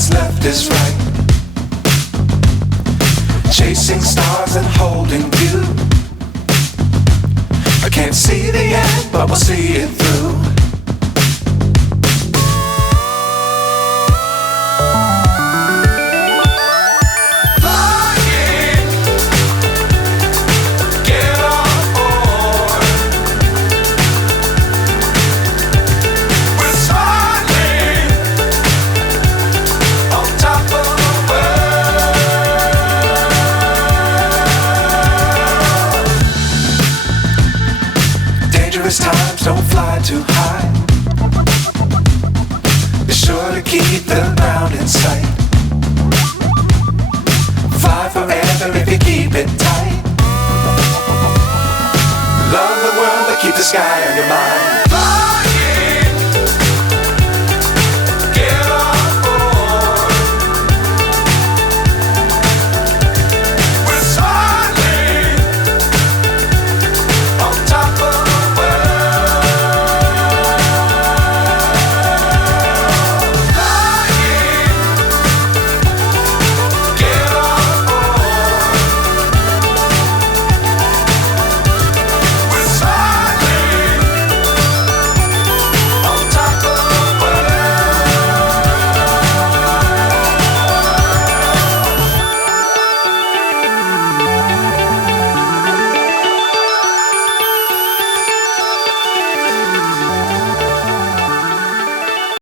what's left is right. Chasing stars and holding you. I can't see the end, but we'll see it through. Times don't fly too high. Be sure to keep the ground in sight. Fly forever if you keep it tight. Love the world but keep the sky on your mind.